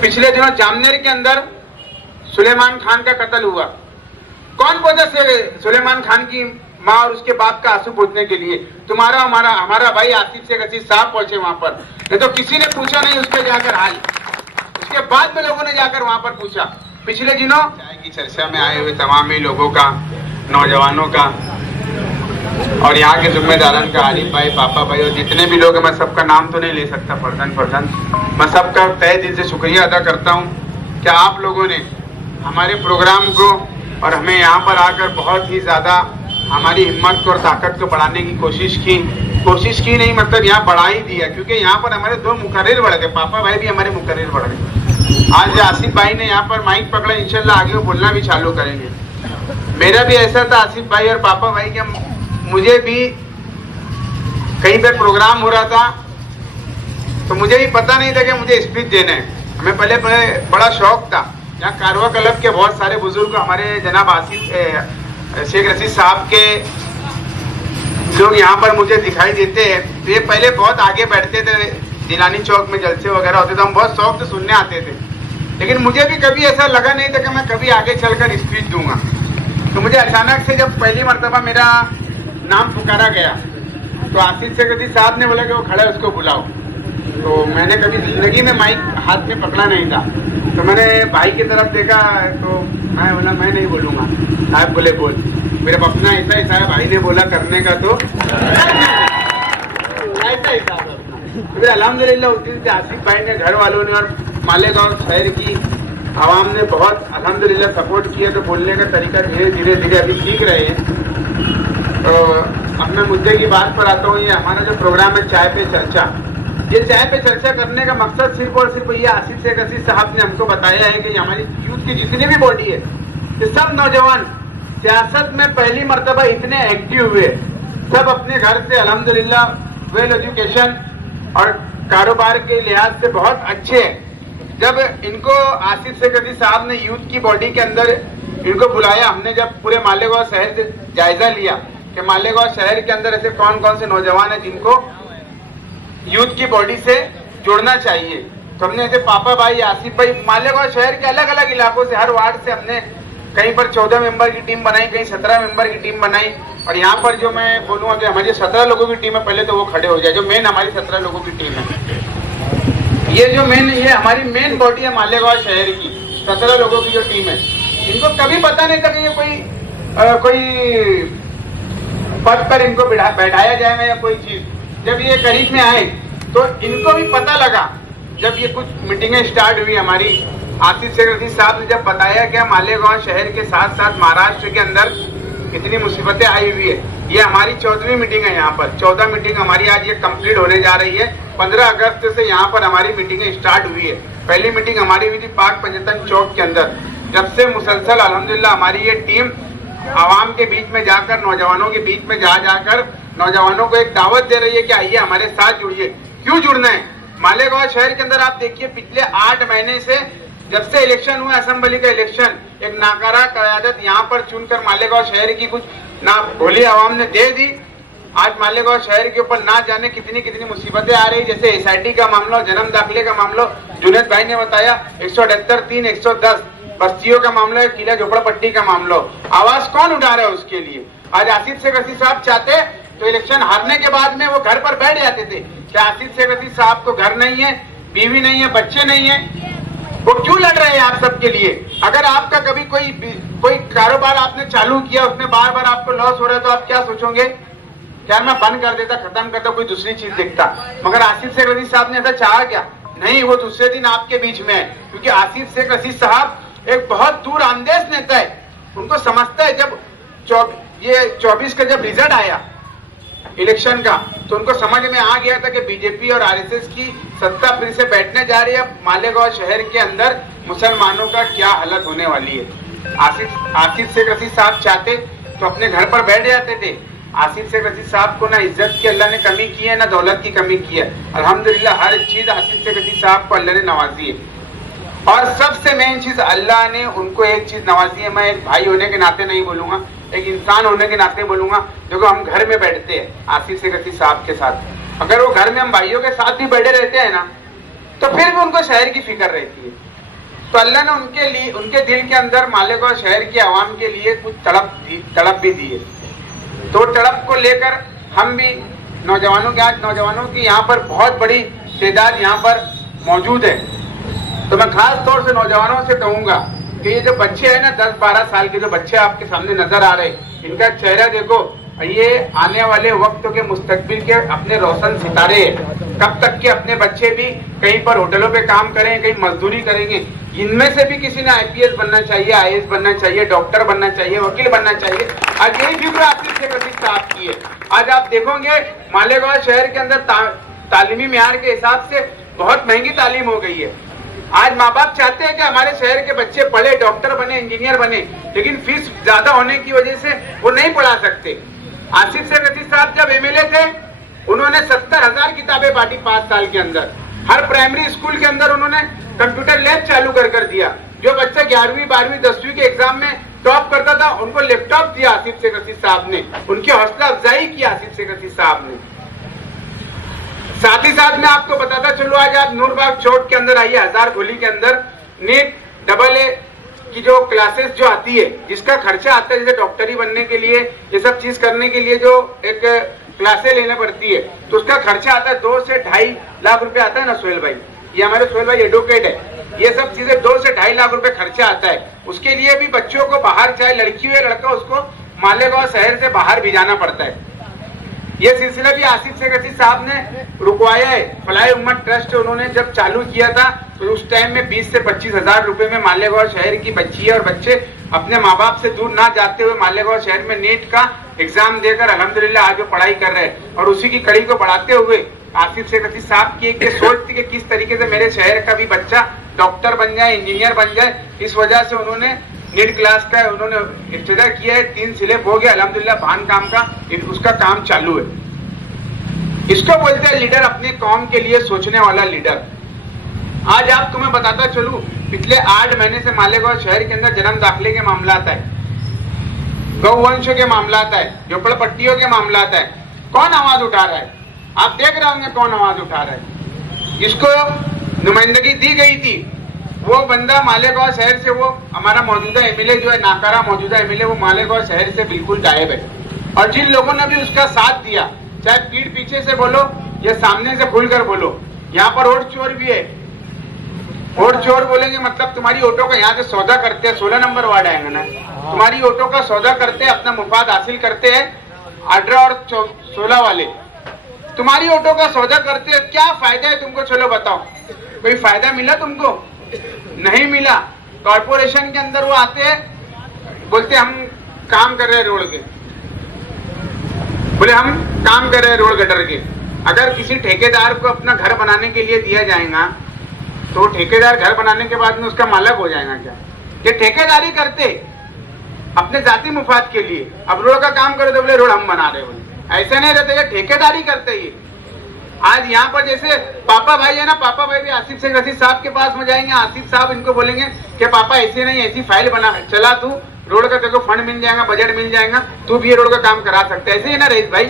पिछले दिनों जामनेर के अंदर सुलेमान खान का कत्ल हुआ। कौन पहुंचा सुलेमान खान की माँ और उसके बाप का आंसू पोंछने के लिए? तुम्हारा हमारा भाई आसिफ शेख रशीद साहब पहुंचे वहां पर। नहीं तो किसी ने पूछा नहीं उसके जाकर हाल। उसके बाद में लोगों ने जाकर वहां पर पूछा। पिछले दिनों चाय की चर्चा में आए हुए तमाम ही लोगों का, नौजवानों का और यहाँ के जिम्मेदारन का, आरिफ भाई, पापा भाई और जितने भी लोग हैं, मैं सबका नाम तो नहीं ले सकता फर्जन। मैं सबका तहे दिल से शुक्रिया अदा करता हूँ कि आप लोगों ने हमारे प्रोग्राम को और हमें यहाँ पर आकर बहुत ही ज़्यादा हमारी हिम्मत को और ताकत को बढ़ाने की कोशिश की नहीं, मतलब यहाँ बढ़ा ही दिया। क्योंकि यहाँ पर हमारे 2 मुकर्रिर बढ़ गए, पापा भाई भी हमारे मुकर्रिर बढ़ गए। आज आसिफ भाई ने यहाँ पर माइक पकड़ा, इंशाल्लाह आगे वो बोलना भी चालू करेंगे। मेरा भी ऐसा था आसिफ भाई और पापा भाई के, मुझे भी कहीं पर प्रोग्राम हो रहा था तो मुझे भी पता नहीं था कि मुझे स्पीच देना है। हमें पहले बड़ा शौक था। यहाँ कारवा क्लब के बहुत सारे बुजुर्ग, हमारे जनाब आसिफ शेख रशीद साहब के लोग यहाँ पर मुझे दिखाई देते हैं। तो ये पहले बहुत आगे बैठते थे, जिलानी चौक में जलसे वगैरह होते थे, हम बहुत शौक से सुनने आते थे। लेकिन मुझे भी कभी ऐसा लगा नहीं था कि मैं कभी आगे चलकर स्पीच दूंगा। तो मुझे अचानक से जब पहली मरतबा मेरा नाम पुकारा गया तो आसिफ शेख रशीद साहब ने बोला कि वो खड़ा है, उसको बुलाओ। तो मैंने कभी जिंदगी में माइक हाथ में पकड़ा नहीं था। तो मैंने भाई की तरफ देखा तो मैं बोला मैं नहीं बोलूँगा। साहब बोले बोल। मेरा अपना ऐसा ही था, भाई ने बोला करने का तो ऐसा ही था। फिर अल्हम्दुलिल्लाह उस दिन से आसिफ भाई ने, घर वालों ने और मालेगांव शहर की आवाम ने बहुत अल्हम्दुलिल्लाह सपोर्ट किया। तो बोलने का तरीका धीरे धीरे अभी सीख रहे हैं। तो अब मैं मुद्दे की बात पर आता हूँ। ये हमारा जो प्रोग्राम है चाय पे चर्चा, ये चाय पे चर्चा करने का मकसद सिर्फ और सिर्फ ये आसिफ शेख रशीद साहब ने हमको बताया है कि हमारी यूथ की जितनी भी बॉडी है, ये सब नौजवान सियासत में पहली मर्तबा इतने एक्टिव हुए। सब अपने घर से अल्हम्दुलिल्लाह वेल एजुकेशन और कारोबार के लिहाज से बहुत अच्छे हैं। जब इनको आसिफ शेख रशीद साहब ने यूथ की बॉडी के अंदर इनको बुलाया, हमने जब पूरे मालेगांव शहर से जायजा लिया कि मालेगांव शहर के अंदर ऐसे कौन कौन से नौजवान हैं जिनको यूथ की बॉडी से जोड़ना चाहिए, तो हमने ऐसे पापा भाई, आसिफ भाई, मालेगांव शहर के अलग अलग इलाकों से, हर वार्ड से हमने कहीं पर 14 मेंबर की टीम बनाई, कहीं 17 मेंबर की टीम बनाई। और यहाँ पर जो मैं बोलूँगा कि हमारी 17 लोगों की टीम है, पहले तो वो खड़े हो जाए। जो मेन हमारी 17 लोगों की टीम है, ये जो मेन, ये हमारी मेन बॉडी है मालेगांव शहर की 17 लोगों की जो टीम है। इनको कभी पता नहीं था कि ये कोई पद पर इनको बैठाया जाएगा या कोई चीज। जब ये करीब में आए तो इनको भी पता लगा, जब ये कुछ मीटिंगें स्टार्ट हुई हमारी, आसिफ शेख रशीद साहब ने जब बताया कि मालेगांव शहर के साथ साथ महाराष्ट्र के अंदर कितनी मुसीबतें आई हुई है। ये हमारी 14वीं मीटिंग है। यहाँ पर 14 मीटिंग हमारी आज ये कंप्लीट होने जा रही है। 15 अगस्त से यहाँ पर हमारी मीटिंगें स्टार्ट हुई है। पहली मीटिंग हमारी हुई थी पाक पंजतन चौक के अंदर। जब से मुसलसल अल्हम्दुलिल्लाह हमारी ये टीम आवाम के बीच में जाकर, नौजवानों के बीच में जाकर नौजवानों को एक दावत दे रही है कि आइए हमारे साथ जुड़िए। क्यों जुड़ना है? मालेगांव शहर के अंदर आप देखिए, पिछले 8 महीने से जब से इलेक्शन हुआ, असेंबली का इलेक्शन, एक नाकारा क़यादत यहाँ पर चुनकर मालेगांव शहर की कुछ ना भोली आवाम ने दे दी। आज मालेगांव शहर के ऊपर ना जाने कितनी मुसीबतें आ रही, जैसे SIT का मामला, जन्म दाखिले का मामला, जुनेद भाई ने बताया 178, 3, 110 बस्तियों का मामला है, किला झोपड़पट्टी का मामला। आवाज कौन उठा रहा है उसके लिए? आज आसिफ शेख रशीद साहब चाहते तो इलेक्शन हारने के बाद में वो घर पर बैठ जाते थे कि आसिफ शेख रशीद साहब को घर नहीं है, बीवी नहीं है, बच्चे नहीं है, वो क्यों लड़ रहे हैं आप सबके लिए? अगर आपका कभी कोई कारोबार आपने चालू किया, उसमें बार बार आपको लॉस हो रहा है, तो आप क्या सोचोगे? यार मैं बंद कर देता, खत्म करता, कोई दूसरी चीज देखता। मगर आसिफ शेख रशीद साहब ने ऐसा चाहा क्या? नहीं, वो दूसरे दिन आपके बीच में है। क्योंकि आसिफ शेख रशीद साहब एक बहुत दूर अंदेश नेता है। उनको समझता है, जब ये 24 का जब रिजल्ट आया इलेक्शन का, तो उनको समझ में आ गया था कि बीजेपी और RSS की सत्ता फिर से बैठने जा रही है। मालेगांव शहर के अंदर मुसलमानों का क्या हालत होने वाली है। आसिफ शेख रशीद साहब चाहते तो अपने घर पर बैठ जाते थे। आसिफ शेख रशीद साहब को ना इज्जत की अल्लाह ने कमी की है, ना दौलत की कमी की है। अल्हम्दुलिल्लाह हर चीज आसिफ शेख रशीद साहब को अल्लाह ने नवाजी है। और सबसे मेन चीज, अल्लाह ने उनको एक चीज नवाजी है। मैं एक भाई होने के नाते नहीं बोलूंगा, एक इंसान होने के नाते बोलूंगा। देखो, हम घर में बैठते हैं आसिफ शेख रशीद साहब के साथ, अगर वो घर में हम भाइयों के साथ भी बैठे रहते हैं ना, तो फिर भी उनको शहर की फिक्र रहती है। तो अल्लाह ने उनके लिए, उनके दिल के अंदर मालेगांव शहर की आवाम के लिए कुछ तड़प भी दी है। तो तड़प को लेकर हम भी नौजवानों के, आज नौजवानों की यहाँ पर बहुत बड़ी तादाद यहाँ पर मौजूद है। तो मैं खास तौर से नौजवानों से कहूंगा कि ये जो बच्चे हैं ना, 10-12 साल के जो बच्चे आपके सामने नजर आ रहे, इनका चेहरा देखो, ये आने वाले वक्त के मुस्तकबिल के अपने रोशन सितारे हैं। कब तक के अपने बच्चे भी कहीं पर होटलों पे काम करें, कहीं मजदूरी करेंगे। इनमें से भी किसी ने IPS बनना चाहिए, IAS बनना चाहिए, डॉक्टर बनना चाहिए, वकील बनना चाहिए। आज यही फिक्र आसिफ शेख रशीद साहब की है। आज आप देखोगे मालेगांव शहर के अंदर तालीमी म्यार के हिसाब से बहुत महंगी तालीम हो गई है। आज माँ बाप चाहते हैं कि हमारे शहर के बच्चे पढ़े, डॉक्टर बने, इंजीनियर बने, लेकिन फीस ज्यादा होने की वजह से वो नहीं पढ़ा सकते। आसिफ शेख रशीद साहब जब MLA थे, उन्होंने 70,000 किताबें बांटी 5 साल के अंदर। हर प्राइमरी स्कूल के अंदर उन्होंने कंप्यूटर लैब चालू कर दिया। जो बच्चा 11वीं 12वीं 10वीं के एग्जाम में टॉप करता था, उनको लैपटॉप दिया आसिफ शेख रशीद साहब ने। उनकी हौसला अफजाई की आसिफ शेख रशीद साहब ने। साथ ही साथ मैं आपको बताता चलो, आज आप नूरबाग चौक के अंदर आइए, हजार गोली के अंदर नीट AA की जो क्लासेस जो आती है, जिसका खर्चा आता है, जैसे डॉक्टरी बनने के लिए, ये सब चीज करने के लिए जो एक क्लासें लेना पड़ती है, तो उसका खर्चा आता है 2 से 2.5 लाख रुपए आता है ना सोहेल भाई। ये हमारे सोहेल भाई एडवोकेट है। ये सब चीजें 2 से 2.5 लाख रुपए खर्चा आता है। उसके लिए भी बच्चों को बाहर, चाहे लड़की हो या लड़का, उसको मालेगांव शहर से बाहर भी जाना पड़ता है। ये सिलसिला भी आसिफ शेख रशीद साहब ने रुकवाया है। फलाह उम्मत ट्रस्ट उन्होंने जब चालू किया था, तो उस टाइम में 20 से 25 हजार रुपए में मालेगांव शहर की बच्चियां और बच्चे अपने माँ बाप से दूर ना जाते हुए मालेगांव शहर में नीट का एग्जाम देकर अल्हम्दुलिल्लाह आज वो पढ़ाई कर रहे हैं। और उसी की कड़ी को बढ़ाते हुए आसिफ शेख रशीद साहब की एक सोच थी कि किस तरीके से मेरे शहर का भी बच्चा डॉक्टर बन जाए, इंजीनियर बन जाए। इस वजह से उन्होंने नीट क्लास का उन्होंने इब्तिदा किया है। 3 स्लैब हो गया अल्हम्दुलिल्लाह, भान काम का उसका काम चालू है। इसको बोलते हैं लीडर, अपनी कौम के लिए सोचने वाला लीडर। आज आप तुम्हें बताता चलूं, पिछले 8 महीने से मालेगांव शहर के अंदर जन्म दाखिले के मामला आता है, गौवंश के मामला आता है, झोपड़पट्टियों के मामला आता है। कौन आवाज उठा रहा है? आप देख रहे होंगे कौन आवाज उठा रहा है। इसको नुमाइंदगी दी गई थी। वो बंदा मालेगांव शहर से, वो हमारा मौजूदा MLA जो है, नाकारा मौजूदा MLA, वो मालेगांव शहर से बिल्कुल गायब है। और जिन लोगों ने भी उसका साथ दिया, चाहे पीठ पीछे से बोलो या सामने से खुलकर बोलो, यहाँ पर वोट चोर भी है। वोट चोर बोलेंगे मतलब तुम्हारी ऑटो का यहाँ से सौदा करते हैं, 16 नंबर वार्ड आएगा ना, तुम्हारी ऑटो का सौदा करते हैं, अपना मुफाद हासिल करते हैं 18 और 16 वाले, तुम्हारी ऑटो का सौदा करते हैं। क्या फायदा है तुमको? चलो बताओ, कोई फायदा मिला तुमको? नहीं मिला। कॉर्पोरेशन के अंदर वो आते हैं, बोलते हम काम कर रहे हैं रोड के, बोले हम काम कर रहे हैं रोड गटर के। अगर किसी ठेकेदार को अपना घर बनाने के लिए दिया जाएगा, तो ठेकेदार घर बनाने के बाद में उसका मालिक हो जाएगा क्या? ये ठेकेदारी करते अपने जाती मुफाद के लिए। अब रोड का काम करे तो बोले रोड हम बना रहे हो, ऐसे नहीं रहते, ये ठेकेदारी करते ही। आज यहाँ पर जैसे पापा भाई है ना, पापा भाई भी आसिफ शेख रशीद साहब के पास में जाएंगे, आसिफ साहब इनको बोलेंगे कि पापा ऐसी नहीं ऐसी फाइल बना, चला तू रोड का तेरे को फंड मिल जाएगा, बजट मिल जाएगा, तू भी ये रोड का काम करा सकता है। ऐसे ही ना रईस भाई।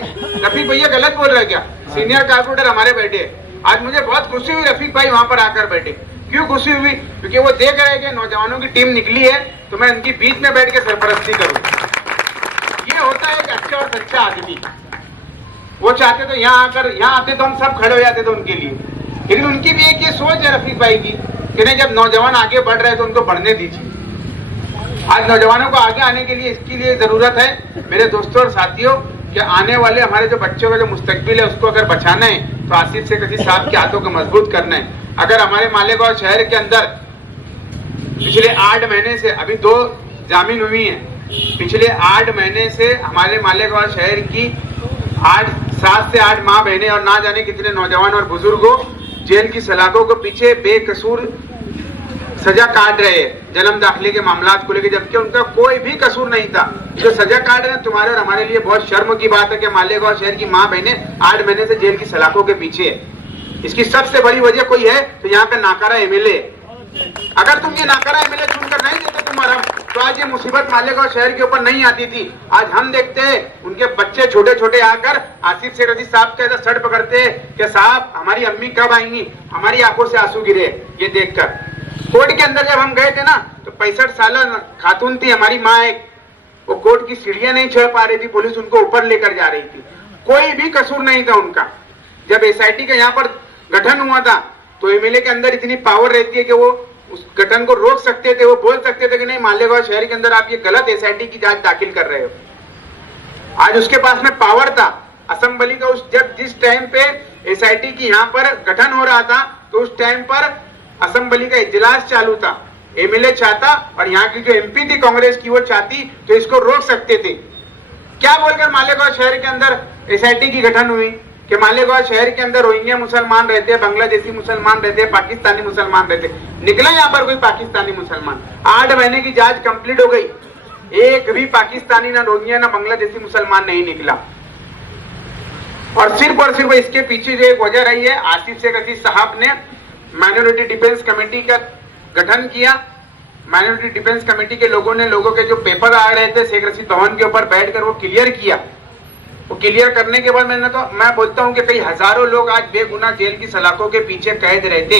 रफीक भैया गलत बोल रहे क्या? सीनियर कारपोरेटर हमारे बैठे। आज मुझे बहुत खुशी हुई रफीक भाई वहां पर आकर बैठे। क्यों खुशी हुई? क्योंकि वो देख रहे हैं कि नौजवानों की टीम निकली है, तो मैं उनकी बीच में बैठ के सरपरस्ती करूं। ये होता है एक अच्छा और सच्चा आदमी। वो चाहते तो यहाँ आकर, यहाँ आते तो हम सब खड़े हो जाते थे उनके लिए, लेकिन उनकी भी एक ये सोच है रफीक भाई की कि नहीं, जब नौजवान आगे बढ़ रहे हैं तो उनको बढ़ने दीजिए। आज नौजवानों को आगे आने के लिए इसके लिए जरूरत है मेरे दोस्तों और साथियों कि आने वाले हमारे जो बच्चों का जो मुस्तकबिल है उसको अगर बचाना है तो आसिफ शेख रशीद साहब के हाथों को मजबूत करना है। अगर हमारे मालेगांव शहर के अंदर पिछले 8 महीने से, अभी 2 जामीन हुई है, पिछले 8 महीने से हमारे मालेगांव शहर की 7 से 8 माँ बहनें और ना जाने कितने नौजवान और बुजुर्गों जेल की सलाखों के पीछे बेकसूर सजा काट रहे हैं जन्म दाखिले के मामला को लेकर, जबकि उनका कोई भी कसूर नहीं था। जो सजा काट रहे हैं तुम्हारे और हमारे लिए बहुत शर्म की बात है कि मालेगांव शहर की माँ बहनें 8 महीने से जेल की सलाखों के पीछे है। इसकी सबसे बड़ी वजह कोई है तो यहाँ का नाकारा MLA। अगर तुम ये नाकारा MLA चुनकर नहीं देते तुम और हम, तो आज ये मुसीबत मालेगांव शहर के ऊपर नहीं आती थी। आज हम देखते हैं उनके बच्चे छोटे छोटे आकर आसिफ शेख रशीद साहब के ऐसा सर पकड़ते हैं कि साहब हमारी अम्मी कब आएंगी, हमारी आंखों से आंसू गिरे ये देखकर। कोर्ट के अंदर जब हम गए थे ना तो 65 साल खातून थी, हमारी माँ एक, वो कोर्ट की सीढ़ियां नहीं चढ़ पा रही थी, पुलिस उनको ऊपर लेकर जा रही थी, कोई भी कसूर नहीं था उनका। जब एसआईटी का यहाँ पर गठन हुआ था तो एमएलए के अंदर इतनी पावर रहती है कि वो उस गठन को रोक सकते थे, वो बोल सकते थे कि नहीं मालेगांव शहर के अंदर आप ये गलत एसआईटी की जांच दाखिल कर रहे हो। आज उसके पास में पावर था। असेंबली का जिस टाइम पे एसआईटी की यहाँ पर गठन हो रहा था तो उस टाइम पर असेंबली का इजलास चालू था, एमएलए चाहता और यहाँ की जो एमपी थी कांग्रेस की वो चाहती तो इसको रोक सकते थे। क्या बोलकर मालेगांव शहर के अंदर एसआईटी की गठन हुई कि मालेगांव शहर के अंदर रोहिंग्या मुसलमान रहते हैं, बांग्लादेशी मुसलमान रहते हैं, पाकिस्तानी मुसलमान रहते हैं। निकला यहाँ पर कोई पाकिस्तानी मुसलमान? 8 महीने की जांच कंप्लीट हो गई, एक भी पाकिस्तानी ना रोहिंग्या ना बांग्लादेशी मुसलमान नहीं निकला। और सिर्फ इसके पीछे जो एक वजह रही है, आसिफ शेख अजीज साहब ने माइनॉरिटी डिफेंस कमेटी का गठन किया। माइनॉरिटी डिफेंस कमेटी के लोगों ने लोगों के जो पेपर आ रहे थे शेख रशीद भवन के ऊपर बैठकर वो क्लियर किया। वो क्लियर करने के बाद मैं बोलता हूं कि कई हजारों लोग आज बेगुनाह जेल की सलाखों के पीछे कैद रहते।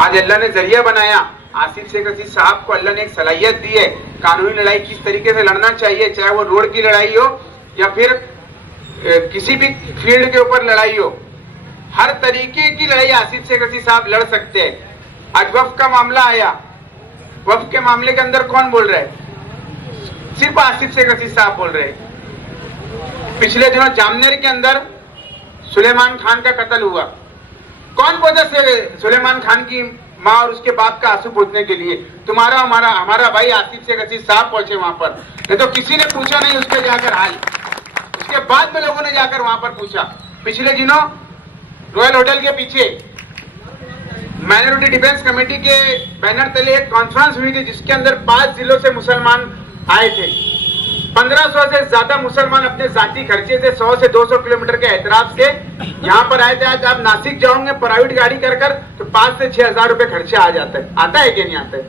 आज अल्लाह ने जरिया बनाया, आसिफ शेख अजीज साहब को अल्लाह ने एक सलाहियत दी है, कानूनी लड़ाई किस तरीके से लड़ना चाहिए, चाहे वो रोड की लड़ाई हो या फिर किसी भी फील्ड के ऊपर लड़ाई हो, हर तरीके की लड़ाई आसिफ शेख अजीज साहब लड़ सकते हैं। आज वक्फ का मामला आया, वक्फ के मामले के अंदर कौन बोल रहा है? सिर्फ आसिफ शेख अजीज साहब बोल रहे हैं। पिछले दिनों जामनेर के अंदर सुलेमान खान का कत्ल हुआ, कौन पहुंचा सुलेमान खान की माँ और उसके बाप का आंसू पोंछने के लिए? तुम्हारा हमारा भाई आसिफ शेख अजीज साहब पहुंचे वहां पर, नहीं तो किसी ने पूछा नहीं उसके जाकर हाल। उसके बाद में लोगों ने जाकर वहां पर पूछा। पिछले दिनों रॉयल होटल के पीछे माइनॉरिटी डिफेंस कमेटी के बैनर तले एक कॉन्फ्रेंस हुई थी जिसके अंदर 5 जिलों से मुसलमान आए थे। 1500 से ज्यादा मुसलमान अपने जाती खर्चे से 100 से 200 किलोमीटर के एतराज से यहाँ पर आए थे। आज आप नासिक जाओगे प्राइवेट गाड़ी कर तो 5 से 6 हजार रुपए खर्चा आ जाता है। आता है कि नहीं आता है?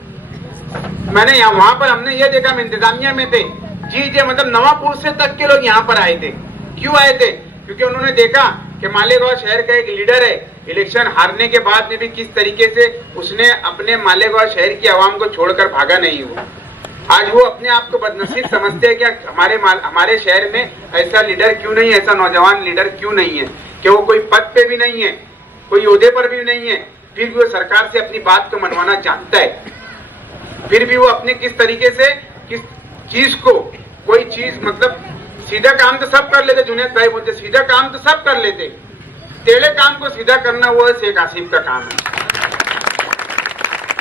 मैंने यहाँ वहां पर हमने ये देखा, हम इंतजामिया में थे जी, मतलब नवापुर से तक के लोग यहाँ पर आए थे। क्यों आए थे? क्योंकि उन्होंने देखा कि मालेगांव शहर का एक लीडर है, इलेक्शन हारने के बाद में भी किस तरीके से उसने अपने मालेगांव शहर की आवाम को छोड़कर भागा नहीं हुआ। आज वो अपने आप को बदनसीब समझते हैं कि हमारे शहर में ऐसा लीडर क्यों नहीं है, ऐसा नौजवान लीडर क्यों नहीं है, कि वो कोई पद पे भी नहीं है, कोई ओहदे पर भी नहीं है, फिर भी वो सरकार से अपनी बात को मनवाना चाहता है। फिर भी वो अपने किस तरीके से किस चीज को, कोई चीज मतलब सीधा काम तो सब कर लेते, जुनैद भाई बोलते सीधा काम तो सब कर लेते, टेढ़े काम को सीधा करना वो शेख आसिफ का काम है।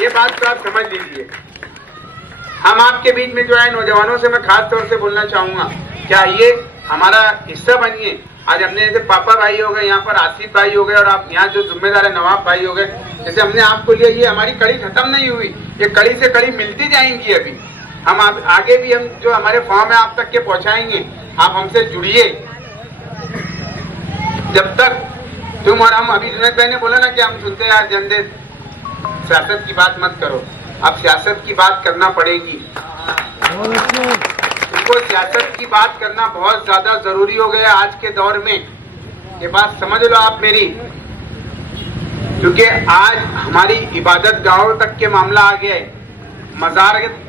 ये बात तो आप समझ लीजिए। हम आपके बीच में जो है नौजवानों से मैं खास तौर से बोलना चाहूंगा, क्या ये हमारा हिस्सा बनिए। आज हमने जैसे पापा भाई हो गए, यहाँ पर आसिफ भाई हो गए, और आप यहाँ जो जिम्मेदार है नवाब भाई हो गए, जैसे हमने आपको लिया, ये हमारी कड़ी खत्म नहीं हुई, ये कड़ी से कड़ी मिलती जाएंगी। अभी हम आगे भी हम जो हमारे फॉर्म है आप तक के पहुंचाएंगे। आप हमसे जुड़िए। जब तक तुम और हम, अभी जुनैद भाई ने बोला ना कि हम सुनते हैं यार जनदे सियासत की बात मत करो, अब सियासत की बात करना पड़ेगी। तुमको सियासत की बात करना बहुत ज्यादा जरूरी हो गया आज के दौर में, ये बात समझ लो आप मेरी। क्योंकि आज हमारी इबादत गाहों तक के मामला आ गया है,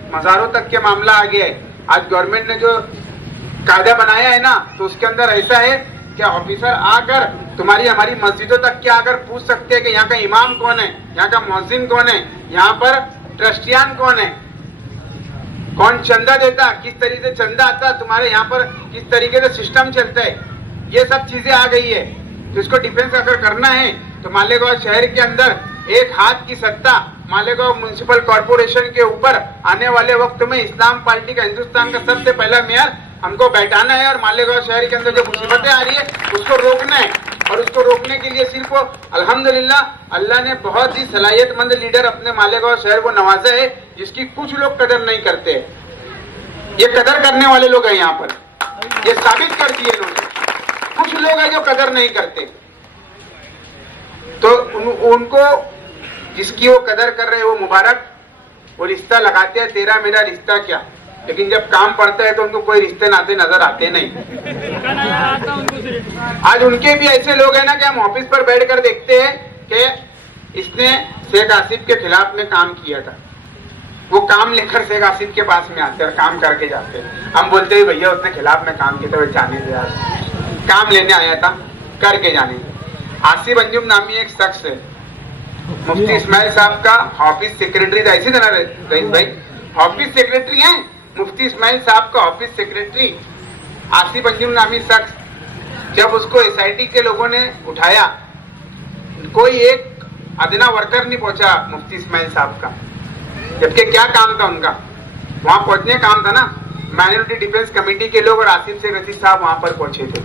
मज़ारों तक के मामला आ गया है। आज गवर्नमेंट ने जो कायदा बनाया है ना, तो उसके अंदर ऐसा है कि ऑफिसर आकर तुम्हारी हमारी मस्जिदों तक के आकर पूछ सकते हैं कि यहाँ का इमाम कौन है, यहाँ का मुअज्जिन कौन है, यहाँ पर ट्रस्टियान कौन है, कौन चंदा देता, किस तरीके से चंदा आता, तुम्हारे यहाँ पर किस तरीके से सिस्टम चलता है, ये सब चीजें आ गई है। तो इसको डिफेंस अगर करना है तो मालेगांव शहर के अंदर एक हाथ की सत्ता मालेगांव म्युनिसिपल कॉर्पोरेशन के ऊपर आने वाले वक्त में इस्लाम पार्टी का, हिंदुस्तान का सबसे पहला मेयर हमको बैठाना है, और मालेगांव शहर के अंदर जो मुसीबतें आ रही है उसको रोकना है। और उसको रोकने के लिए सिर्फ अल्हम्दुलिल्लाह अल्लाह ने बहुत ही सलाहियतमंद लीडर अपने मालेगांव शहर को नवाजा है, जिसकी कुछ लोग कदर नहीं करते। ये कदर करने वाले लोग हैं यहाँ पर, ये साबित कर दिए इन्होंने। कुछ लोग हैं जो कदर नहीं करते, तो उनको जिसकी वो कदर कर रहे हैं वो मुबारक, वो रिश्ता लगाते हैं, तेरा मेरा रिश्ता क्या, लेकिन जब काम पड़ता है तो उनको कोई रिश्ते नाते नजर आते नहीं। आज उनके भी ऐसे लोग हैं ना कि हम ऑफिस पर बैठकर देखते हैं कि इसने शेख आसिफ के खिलाफ में काम किया था। वो काम लेकर शेख आसिफ के पास में आते और काम करके जाते। हम बोलते हैं भैया उसने खिलाफ में काम किया था, जाने दे यार, काम लेने आया था, करके जाने दे। आसिफ अंजुम नामी एक शख्स है, मुफ्ती इस्माइल साहब का ऑफिस सेक्रेटरी था, इसी तरह रईस भाई ऑफिस सेक्रेटरी हैं, मुफ्ती इस्माइल साहब का ऑफिस सेक्रेटरी आसिफ अंजुम नामी शख्स। जब उसको एसआईटी के लोगों ने उठाया, कोई एक अदना वर्कर नहीं पहुंचा मुफ्ती इस्माइल साहब का, जबकि क्या काम था उनका, वहां पहुंचने काम था ना। माइनॉरिटी डिफेंस कमेटी के लोग और आसिफ शेख रशीद साहब वहां पर पहुंचे थे।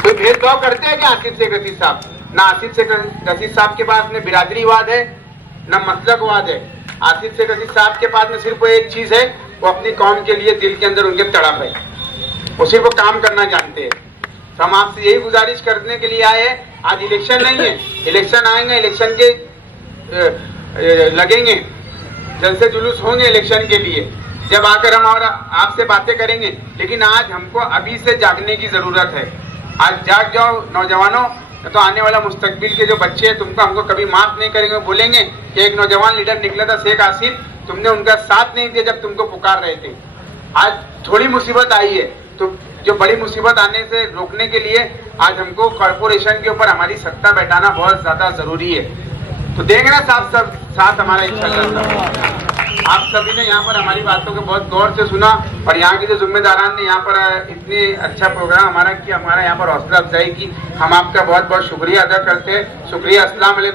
कोई भेदभाव करते हैं क्या आसिफ शेख रशीद साहब? ना आसिफ शेख रशीद साहब के पास में बिरादरीवाद है, ना मसलकवाद है। आसिफ शेख रशीद साहब के पास में सिर्फ वो एक चीज है, वो अपनी कौम के लिए दिल के अंदर उनके तड़प है, वो सिर्फ वो काम करना जानते हैं। तो हम आपसे यही गुजारिश करने के लिए आए हैं, आज इलेक्शन नहीं है, इलेक्शन आएंगे, इलेक्शन के लगेंगे, जलसे जुलूस होंगे इलेक्शन के लिए, जब आकर हम और आपसे बातें करेंगे। लेकिन आज हमको अभी से जागने की जरूरत है। आज जाग जाओ नौजवानों, तो आने वाला मुस्तकबिल के जो बच्चे हैं तुमको हमको कभी माफ नहीं करेंगे। बोलेंगे कि एक नौजवान लीडर निकला था शेख आसिफ, तुमने उनका साथ नहीं दिया जब तुमको पुकार रहे थे। आज थोड़ी मुसीबत आई है, तो जो बड़ी मुसीबत आने से रोकने के लिए आज हमको कॉर्पोरेशन के ऊपर हमारी सत्ता बैठाना बहुत ज्यादा जरूरी है। तो देंगे ना सब साथ हमारा इंशाअल्लाह। आप सभी ने यहाँ पर हमारी बातों को बहुत गौर से सुना और यहाँ के जो जिम्मेदारान ने यहाँ पर इतनी अच्छा प्रोग्राम हमारा किया, हमारा यहाँ पर हौसला अफजाई की, हम आपका बहुत बहुत शुक्रिया अदा करते हैं। शुक्रिया। अस्सलाम वालेकुम।